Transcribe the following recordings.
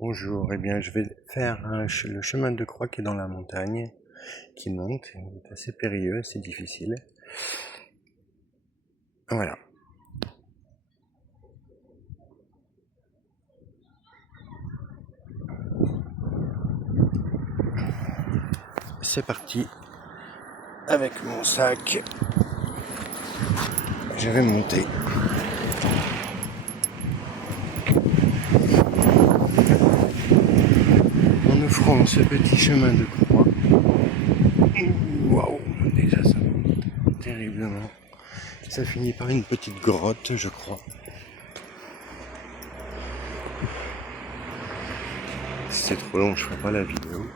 Bonjour, eh bien je vais faire le chemin de croix qui est dans la montagne, qui monte, il est assez périlleux, assez difficile. Voilà, c'est parti. Avec mon sac, je vais monter. En offrant ce petit chemin de croix. Waouh, déjà ça monte terriblement. Ça finit par une petite grotte, je crois. Si c'est trop long, je ferai pas la vidéo.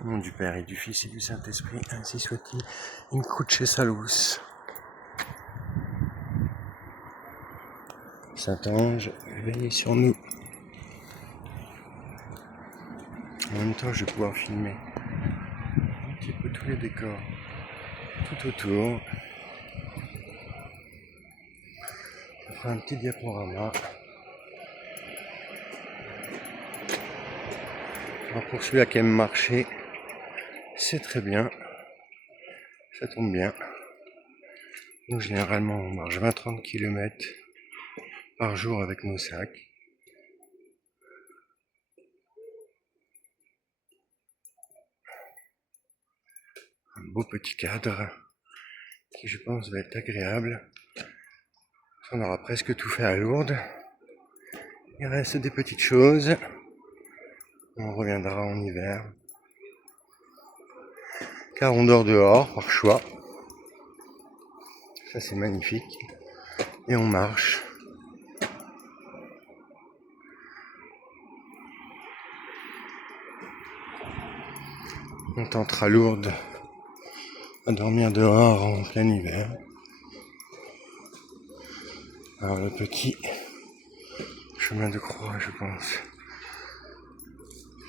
Au nom du Père et du Fils et du Saint-Esprit, ainsi soit-il. Une cruce salus. Saint-Ange, veillez sur nous. En même temps, je vais pouvoir filmer un petit peu tous les décors tout autour. Je ferai un petit diaporama. Alors pour celui-là qui aime marcher, c'est très bien. Ça tombe bien. Nous, généralement, on marche 20-30 km par jour avec nos sacs. Un beau petit cadre qui, je pense, va être agréable. On aura presque tout fait à Lourdes. Il reste des petites choses. On reviendra en hiver. Car on dort dehors, par choix. Ça, c'est magnifique. Et on marche. On tentera Lourdes à dormir dehors en plein hiver. Alors le petit chemin de croix, je pense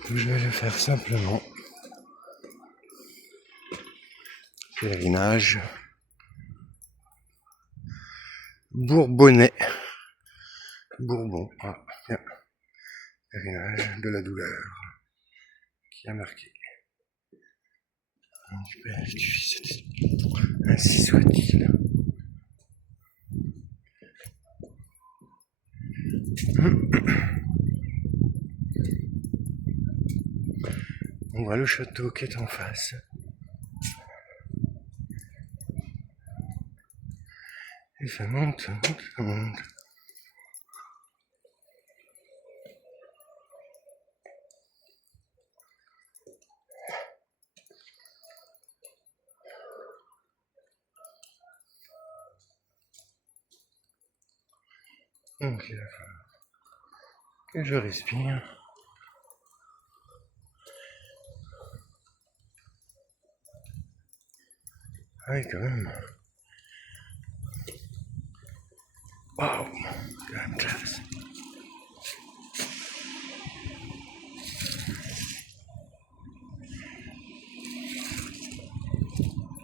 que je vais le faire simplement. Pèlerinage Bourbonnais. Bourbon. Ah, tiens. Pèlerinage de la douleur. Qui a marqué. Du Père et du Fils. Ainsi soit-il. On voit le château qui est en face. Et ça monte, ça monte, ça monte. Donc il va falloir que je respire. Ah oui, quand même. Waouh, quand même classe.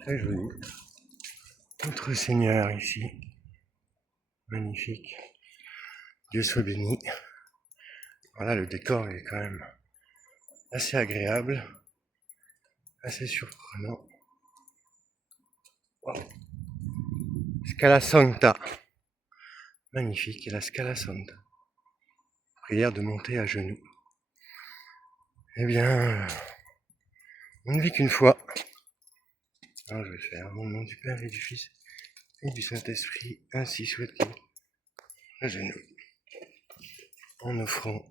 Très joli. Notre Seigneur ici. Magnifique. Dieu soit béni. Voilà, le décor est quand même assez agréable. Assez surprenant. Wow. Scala Santa. Magnifique, et la Scala Santa. Prière de monter à genoux. Eh bien, on ne vit qu'une fois. Alors je vais le faire au nom du Père et du Fils et du Saint-Esprit, ainsi soit-il. À genoux. En offrant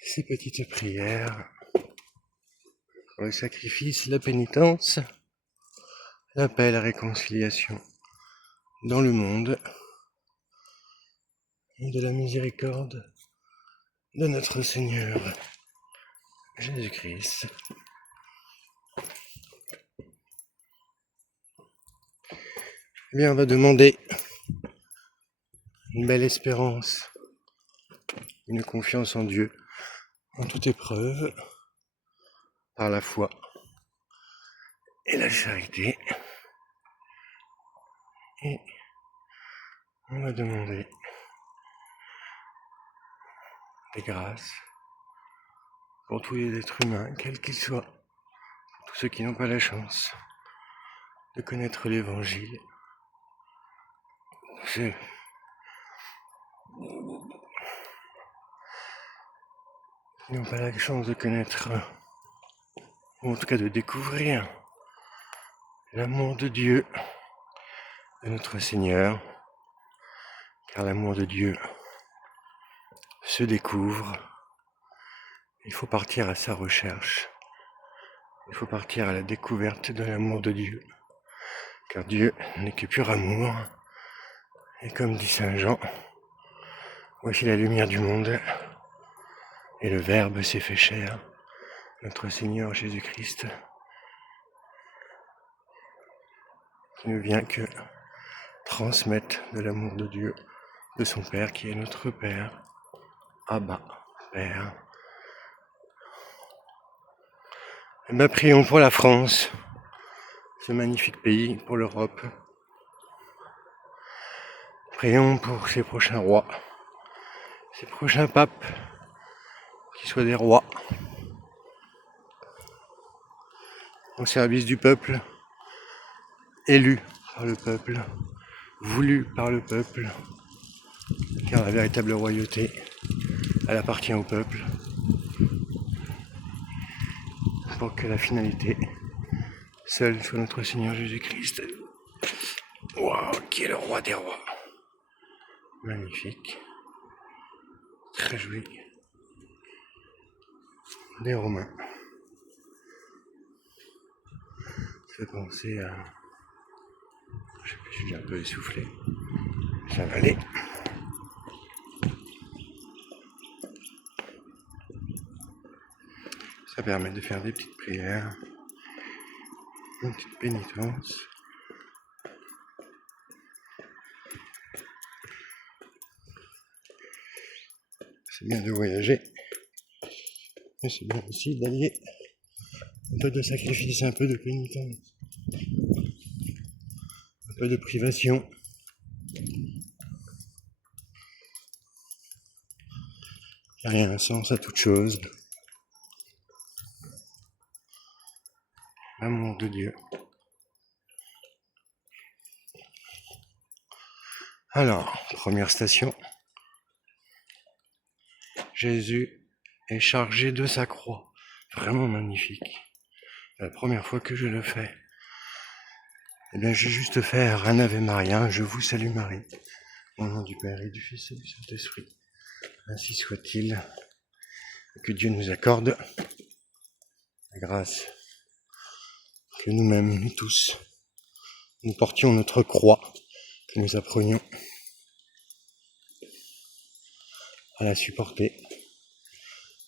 ces petites prières pour le sacrifice, la pénitence, la paix, la réconciliation dans le monde et de la miséricorde de notre Seigneur Jésus-Christ. Eh bien, on va demander une belle espérance, une confiance en Dieu, en toute épreuve, par la foi et la charité. Et On va demander des grâces pour tous les êtres humains, quels qu'ils soient, tous ceux qui n'ont pas la chance de connaître l'évangile, ceux qui n'ont pas la chance de connaître, ou en tout cas de découvrir l'amour de Dieu, de notre Seigneur, car l'amour de Dieu se découvre. Il faut partir à sa recherche, il faut partir à la découverte de l'amour de Dieu, car Dieu n'est que pur amour, et comme dit Saint Jean, voici la lumière du monde, et le Verbe s'est fait chair, notre Seigneur Jésus-Christ, qui ne vient que transmettre de l'amour de Dieu, de son Père qui est notre Père, Abba, Père. Et bien, prions pour la France, ce magnifique pays, pour l'Europe. Prions pour ces prochains rois, ces prochains papes, qui soient des rois, au service du peuple, élus par le peuple, voulus par le peuple, car la véritable royauté, elle appartient au peuple, pour que la finalité, seul soit notre Seigneur Jésus-Christ, qui est le roi des rois. Magnifique, très joli, des Romains. Ça fait penser à... Je sais plus, je suis déjà un peu essoufflé. Ça va aller. Ça permet de faire des petites prières, une petite pénitence. C'est bien de voyager, mais c'est bien aussi d'allier un peu de sacrifice, un peu de pénitence, un peu de privation. Car il y a un sens à toute chose. L'amour de Dieu. Alors, première station. Jésus est chargé de sa croix. Vraiment magnifique. La première fois que je le fais. Eh bien, j'ai juste fait un Ave Maria, je vous salue Marie. Au nom du Père et du Fils et du Saint-Esprit. Ainsi soit-il. Que Dieu nous accorde la grâce que nous-mêmes, nous tous, nous portions notre croix, que nous apprenions à la supporter.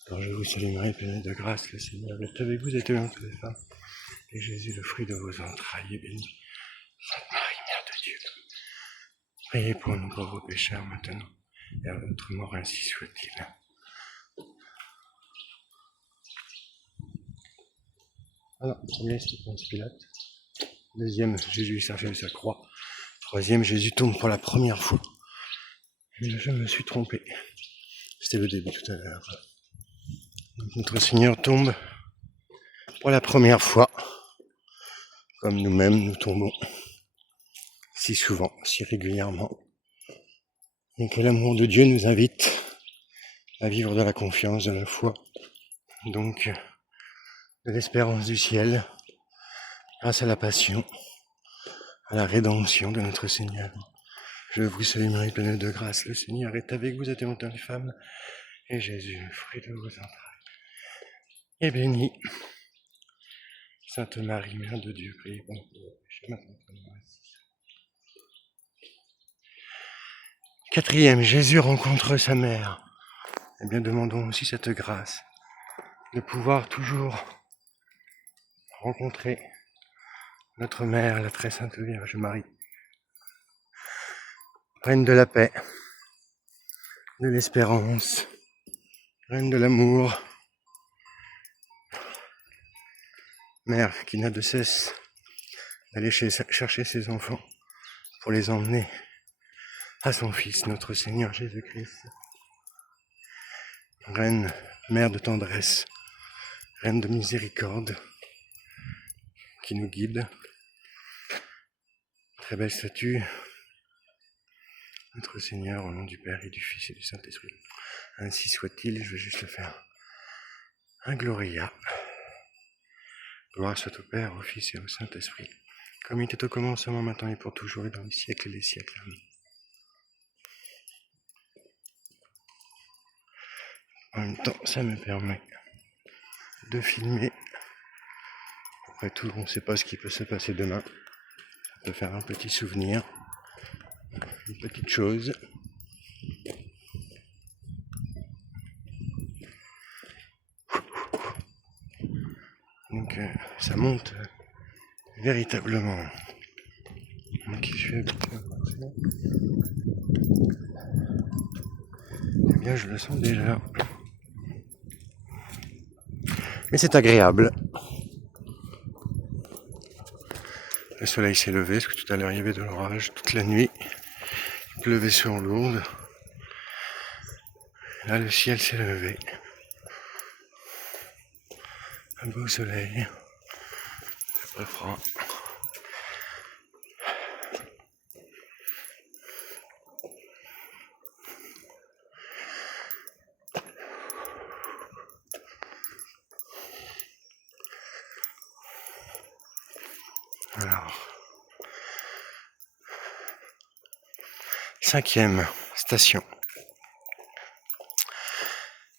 Alors je vous salue Marie, pleine de grâce, le Seigneur est avec vous, êtes entre les femmes, et Jésus, le fruit de vos entrailles, est béni. Sainte Marie, Mère de Dieu, priez pour nous pauvres pécheurs maintenant, et à notre mort, ainsi soit-il. Alors, premier, c'était Ponce Pilate. Deuxième, Jésus est chargé de sa croix. Troisième, Jésus tombe pour la première fois. Et je me suis trompé. C'était le début tout à l'heure. Donc, notre Seigneur tombe pour la première fois, comme nous-mêmes nous tombons si souvent, si régulièrement. Et que l'amour de Dieu nous invite à vivre de la confiance, de la foi, donc de l'espérance du ciel, grâce à la passion, à la rédemption de notre Seigneur. Je vous salue Marie, pleine de grâce, le Seigneur est avec vous, êtes entre les femmes, et Jésus, le fruit de vos entrailles, est béni. Sainte Marie, Mère de Dieu, priez pour nous pécheurs, maintenant et à l'heure de notre mort. Quatrième, Jésus rencontre sa mère. Eh bien, demandons aussi cette grâce de pouvoir toujours rencontrer notre mère, la très sainte Vierge Marie, reine de la paix, de l'espérance, reine de l'amour, mère qui n'a de cesse d'aller chercher ses enfants pour les emmener à son Fils, notre Seigneur Jésus-Christ. Reine, Mère de tendresse, Reine de miséricorde, qui nous guide. Très belle statue. Notre Seigneur, au nom du Père et du Fils et du Saint-Esprit. Ainsi soit-il, je vais juste le faire. Un Gloria. Gloire soit au Père, au Fils et au Saint-Esprit, comme il était au commencement, maintenant et pour toujours, et dans les siècles et les siècles. Amen. En même temps, ça me permet de filmer. Après tout, on ne sait pas ce qui peut se passer demain. On peut faire un petit souvenir, une petite chose. Donc ça monte véritablement. Donc eh bien, je le sens déjà. Mais c'est agréable. Le soleil s'est levé, parce que tout à l'heure il y avait de l'orage toute la nuit. Il pleuvait sur Lourdes. Là, le ciel s'est levé. Un beau soleil. C'est très froid. Alors, 5e station.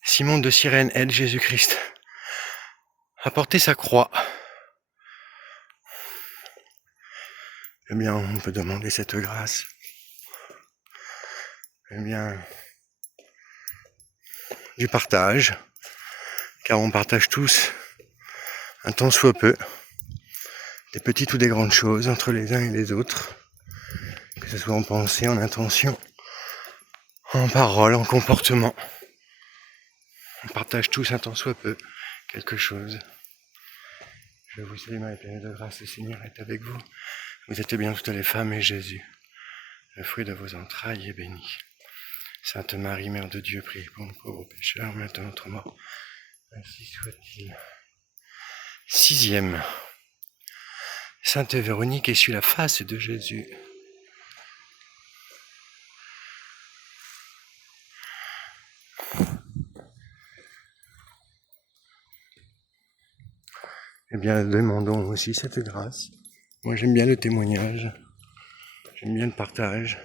Simon de Cyrène aide Jésus-Christ à porter sa croix. Eh bien, on peut demander cette grâce. Eh bien, du partage, car on partage tous, un tant soit peu, des petites ou des grandes choses entre les uns et les autres, que ce soit en pensée, en intention, en parole, en comportement. On partage tous un tant soit peu quelque chose. Je vous salue Marie, pleine de grâce, le Seigneur est avec vous. Vous êtes bien toutes les femmes et Jésus, le fruit de vos entrailles, est béni. Sainte Marie, Mère de Dieu, priez pour nous pauvres pécheurs, maintenant notre mort. Ainsi soit-il. 6e. Sainte Véronique essuie la face de Jésus. Eh bien, demandons aussi cette grâce. Moi, j'aime bien le témoignage, j'aime bien le partage,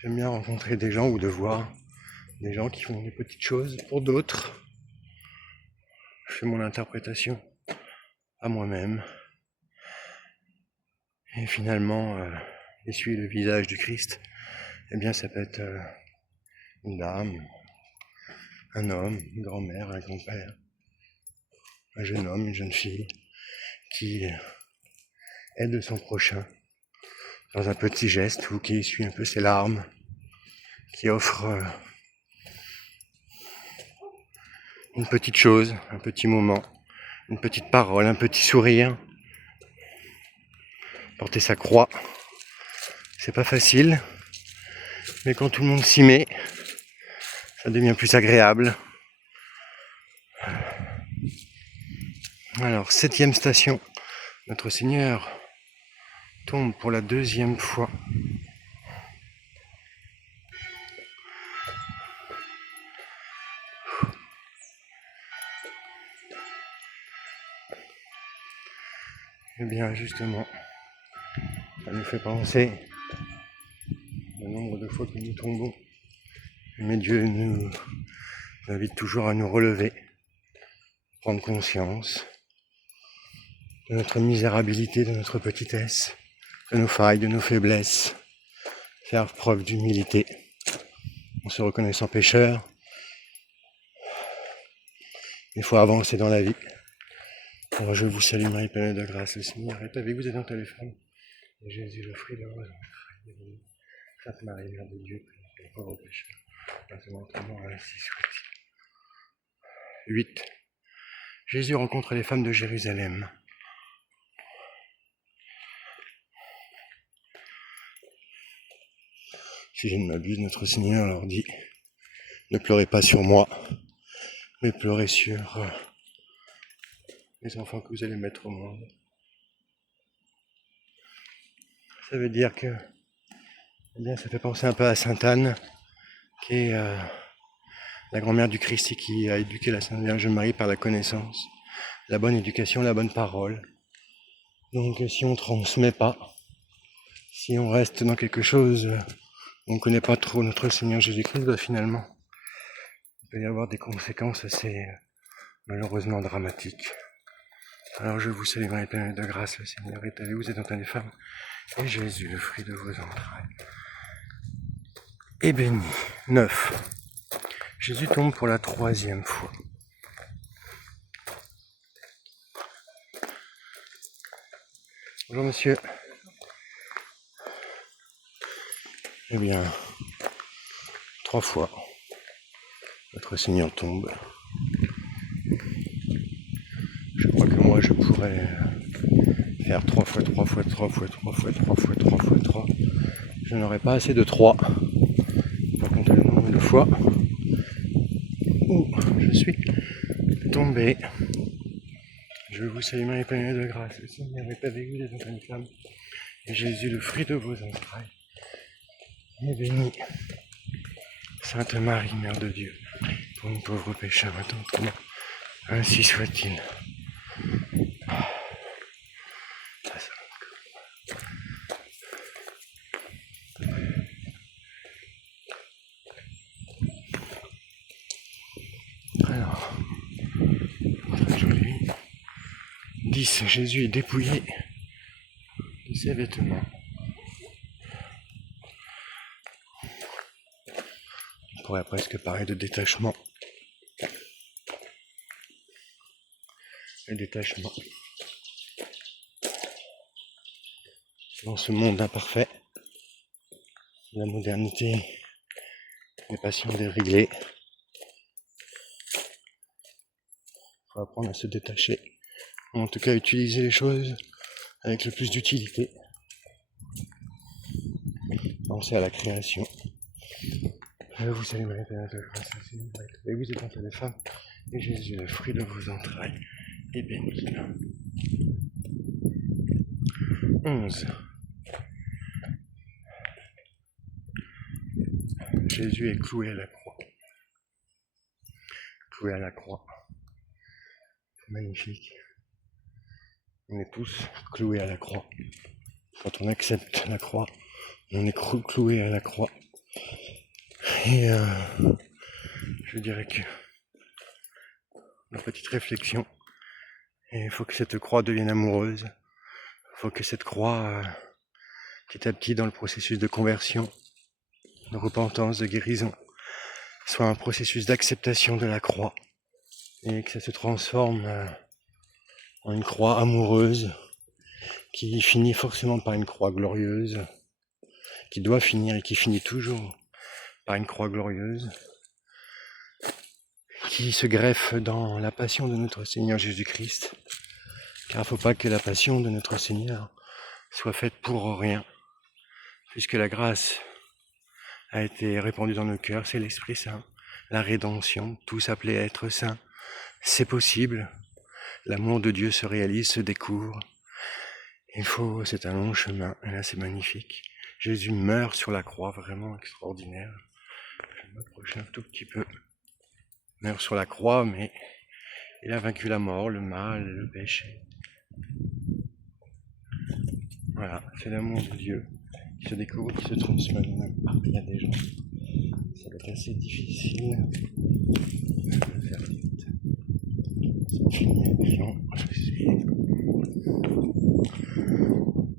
j'aime bien rencontrer des gens ou de voir des gens qui font des petites choses pour d'autres. Je fais mon interprétation à moi-même. Et finalement, essuyer le visage du Christ, eh bien, ça peut être une dame, un homme, une grand-mère, un grand-père, un jeune homme, une jeune fille, qui aide son prochain dans un petit geste ou qui essuie un peu ses larmes, qui offre une petite chose, un petit moment, une petite parole, un petit sourire. Porter sa croix, c'est pas facile, mais quand tout le monde s'y met, ça devient plus agréable. Alors, 7e station, notre Seigneur tombe pour la 2e fois. Eh bien, justement, ça nous fait penser au nombre de fois que nous tombons. Mais Dieu nous invite toujours à nous relever, prendre conscience de notre misérabilité, de notre petitesse, de nos failles, de nos faiblesses, faire preuve d'humilité en se reconnaissant pécheur. Il faut avancer dans la vie. Alors je vous salue Marie, pleine de grâce, le Seigneur est avec vous, vous êtes dans les femmes. Et Jésus, le fruit de vos entrailles. Sainte Marie, Mère de Dieu, priez pour les pauvres pécheurs, maintenant notre mort, ainsi soit-il. 8. Jésus rencontre les femmes de Jérusalem. Si je ne m'abuse, notre Seigneur leur dit, ne pleurez pas sur moi, mais pleurez sur les enfants que vous allez mettre au monde. Ça veut dire que, eh bien, ça fait penser un peu à Sainte Anne, qui est la grand-mère du Christ et qui a éduqué la Sainte Vierge Marie par la connaissance, la bonne éducation, la bonne parole. Donc si on ne transmet pas, si on reste dans quelque chose, on ne connaît pas trop notre Seigneur Jésus-Christ, bah, finalement, il peut y avoir des conséquences assez malheureusement dramatiques. Alors je vous salue Marie, pleine de grâce, le Seigneur est avec vous, vous êtes entourée des femmes, et Jésus, le fruit de vos entrailles, est béni. 9. Jésus tombe pour la 3e fois. Bonjour monsieur. Eh bien, 3 fois, notre Seigneur tombe. Je crois que moi je pourrais faire 3 fois 3 fois 3 fois 3 fois 3 fois 3 fois 3. Je n'aurai pas assez de 3 pour compter le nombre de fois où je suis tombé. Je vous salue Marie, pleine de grâce, le Seigneur est avec vous, les enfants des femmes, et Jésus, le fruit de vos entrailles, est béni. Sainte Marie, Mère de Dieu, pour une pauvre pécheur, maintenant, ainsi soit-il. Alors, très joli. 10. Jésus est dépouillé de ses vêtements. On pourrait presque parler de détachement. Le détachement. Dans ce monde imparfait, la modernité, les passions déréglées, il faut apprendre à se détacher. En tout cas, utiliser les choses avec le plus d'utilité. Penser à la création. Je vous salue Marie, pleine de grâce, et vous êtes entourée des femmes, et Jésus, le fruit de vos entrailles, est béni. 11. Jésus est cloué à la croix. Cloué à la croix. C'est magnifique. On est tous cloués à la croix. Quand on accepte la croix, on est cloué à la croix. Et je dirais que ma petite réflexion, il faut que cette croix devienne amoureuse. Il faut que cette croix, petit à petit dans le processus de conversion, de repentance, de guérison, soit un processus d'acceptation de la croix. Et que ça se transforme en une croix amoureuse qui finit forcément par une croix glorieuse, qui doit finir et qui finit toujours par une croix glorieuse, qui se greffe dans la passion de notre Seigneur Jésus-Christ, car il ne faut pas que la passion de notre Seigneur soit faite pour rien, puisque la grâce a été répandue dans nos cœurs, c'est l'Esprit Saint, la rédemption, tous appelés à être saints, c'est possible, l'amour de Dieu se réalise, se découvre, c'est un long chemin, et là c'est magnifique. Jésus meurt sur la croix, vraiment extraordinaire. Je vais m'approcher un tout petit peu. Il meurt sur la croix, mais il a vaincu la mort, le mal, le péché. Voilà, c'est l'amour de Dieu qui se découvre, qui se transmet. Il y a des gens, ça va être assez difficile. Je vais faire vite. C'est fini, les gens, je suis.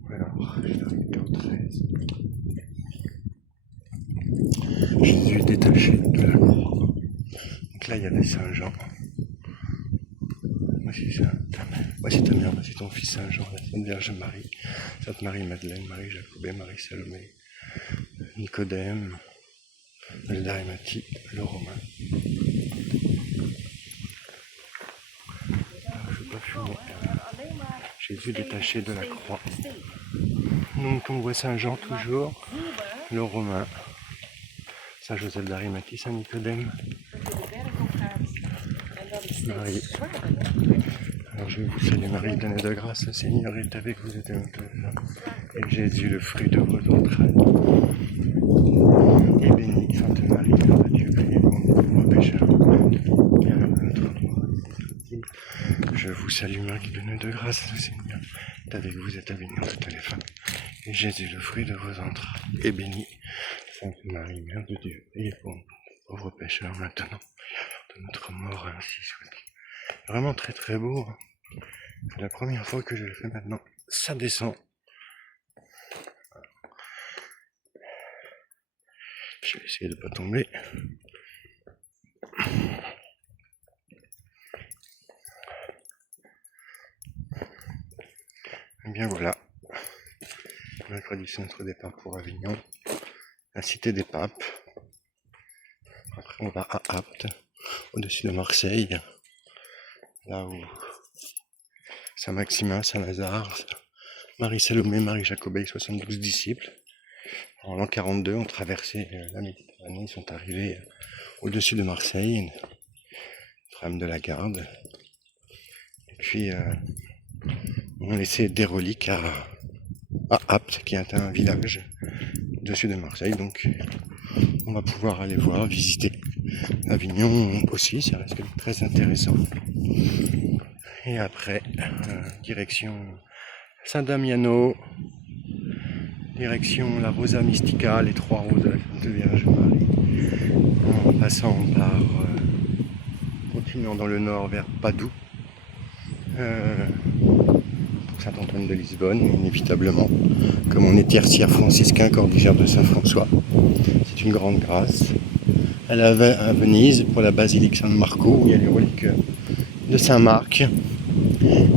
Alors, je vais arriver au 13. Jésus est détaché de la croix. Donc là, il y avait Saint Jean. Voici ta mère, voici ton fils Saint Jean, la Sainte Vierge Marie, Sainte Marie-Madeleine, Marie-Jacobée, Marie-Salomé, Nicodème, le Darimati, le Romain. Alors, je ne veux pas fumer. Jésus détaché de la croix. Donc on voit Saint Jean toujours, le Romain, Saint-Joseph d'Arimathie, Saint-Nicodème, Marie. Alors je vous salue Marie, pleine de grâce, le Seigneur est avec vous, êtes avec toutes les femmes. Et Jésus, le fruit de vos entrailles, est béni. Sainte Marie, Mère de Dieu, priez pour nous pauvres pécheurs. Je vous salue Marie, pleine de grâce, le Seigneur est avec vous, vous êtes bénie entre toutes les femmes. Et Jésus, le fruit de vos entrailles, est béni. Sainte Marie, Mère de Dieu, priez pour nous pauvres pécheurs maintenant, de notre mort ainsi soit-il. Vraiment très très beau. C'est la première fois que je le fais maintenant. Ça descend. Je vais essayer de ne pas tomber. Et bien voilà. Mercredi c'est notre départ pour Avignon. La cité des papes. Après on va à Apt, au-dessus de Marseille. Là où Saint-Maximin, Saint-Lazare, Marie-Salomé, Marie-Jacobée, 72 disciples. En l'an 42, ont traversé la Méditerranée, ils sont arrivés au-dessus de Marseille, Notre-Dame de la Garde. Et puis, on a laissé des reliques à Apt, qui est un village au-dessus de Marseille. Donc, on va pouvoir aller voir, visiter Avignon aussi, ça reste très intéressant. Et après, direction Saint-Damiano, direction la Rosa Mystica, les trois roses de la Sainte Vierge Marie, en passant par, continuant dans le nord vers Padoue, pour Saint-Antoine de Lisbonne, inévitablement, comme on est tertiaire franciscain cordillère de Saint-François. C'est une grande grâce. Elle est à Venise pour la basilique San Marco, où il y a les reliques de Saint-Marc.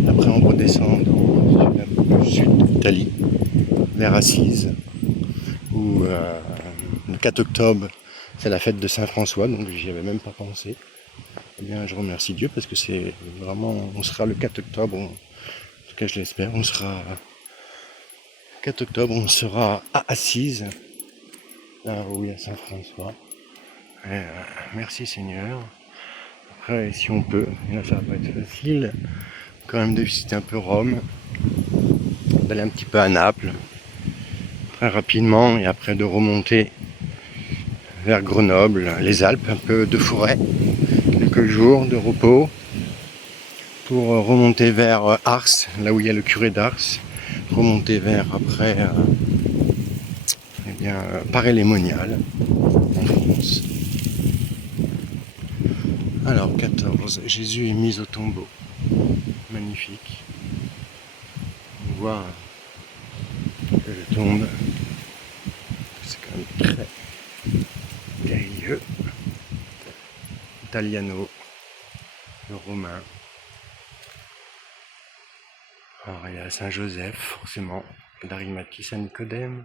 Après on redescend dans le sud d'Italie, vers Assise, où le 4 octobre c'est la fête de Saint-François, donc j'y avais même pas pensé. Eh bien je remercie Dieu parce que c'est vraiment, on sera le 4 octobre, en tout cas je l'espère, on sera 4 octobre, on sera à Assise, là où il y a Saint-François. Merci Seigneur. Après si on peut, là ça va pas être facile, quand même de visiter un peu Rome, d'aller un petit peu à Naples, très rapidement, et après de remonter vers Grenoble, les Alpes, un peu de forêt, quelques jours de repos, pour remonter vers Ars, là où il y a le curé d'Ars, remonter vers après Paray-les-Moniales, en France. Alors 14, Jésus est mis au tombeau, magnifique. On voit que le tombe, c'est quand même très périlleux. Italiano, le romain. Alors il y a Saint-Joseph, forcément, d'Arimathie, Saint-Nicodème,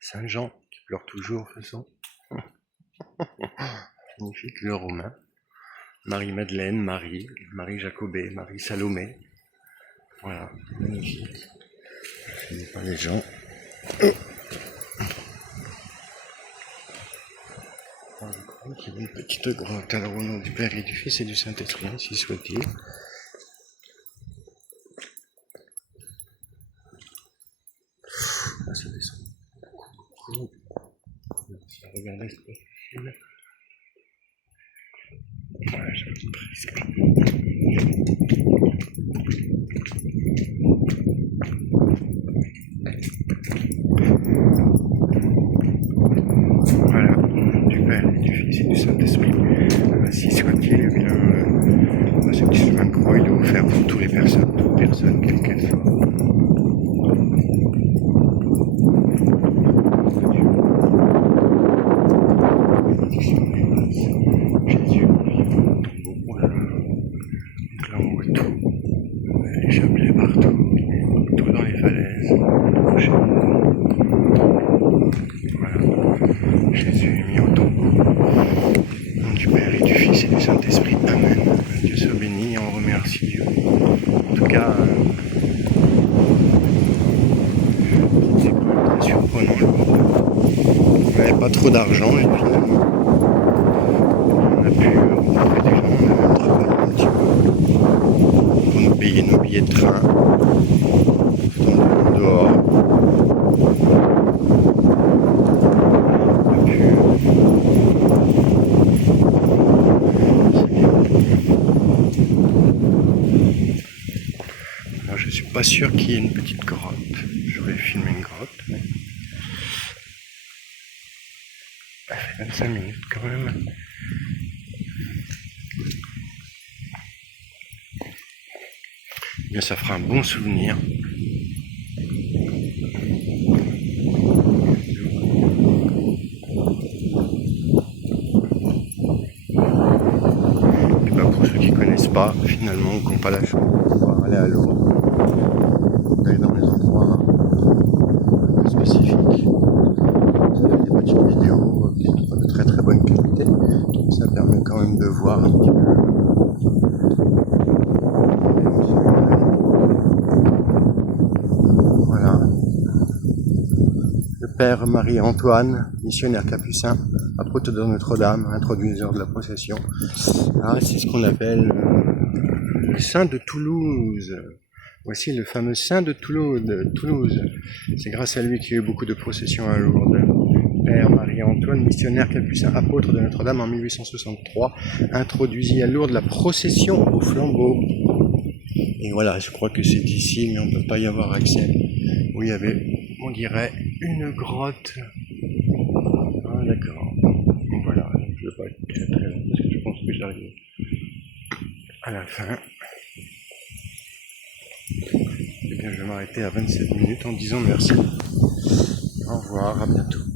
Saint-Jean, qui pleure toujours, de toute façon. Magnifique, le romain. Marie-Madeleine, Marie-Jacobée, Marie-Salomé. Voilà, magnifique. Je ne sais pas les gens. Alors, je crois qu'il y a une petite grotte. Alors au nom du Père et du Fils et du Saint-Esprit, ainsi soit-il. Ah, ça descend. Regardez ce film. Voilà, j'ai presque. Voilà, au nom du Père et du Fils et du Saint-Esprit, ainsi soit-il. Eh bien, ce petit chemin de croix, il est offert pour toutes les personnes, toute personne, quelle qu'elle soit. Jésus, voilà. Donc là on voit tout, les chapelets partout, tout dans les falaises. pas trop d'argent et finalement on a pu rencontrer des gens, on a même travaillé un petit peu pour nous payer nos billets de train dans le dehors. On a pu, c'est bien. Alors je suis pas sûr qu'il y ait une petite grotte. Je voulais filmer une grotte, mais ça fait 25 minutes quand même. Bien, ça fera un bon souvenir. Et ben pour ceux qui connaissent pas, finalement, qui n'ont pas la chance de pouvoir aller à Lourdes, d'aller dans les endroits spécifiques, avec des petites vidéos qui sont de très très bonne qualité. Donc ça permet quand même de voir un petit peu. Voilà. Le père Marie-Antoine, missionnaire capucin, apôtre de Notre-Dame, introduiseur de la procession. Ah, c'est ce qu'on appelle le saint de Toulouse. Voici le fameux saint de Toulouse. C'est grâce à lui qu'il y a eu beaucoup de processions à Lourdes. Père Marie-Antoine, missionnaire capucin, apôtre de Notre-Dame en 1863, introduisit à Lourdes la procession au flambeau. Et voilà, je crois que c'est ici, mais on ne peut pas y avoir accès. Où il y avait, on dirait, une grotte. Ah, d'accord. Voilà, je ne vais pas être très très long parce que je pense que j'arrive à la fin. Eh bien, je vais m'arrêter à 27 minutes en disant merci. Au revoir, à bientôt.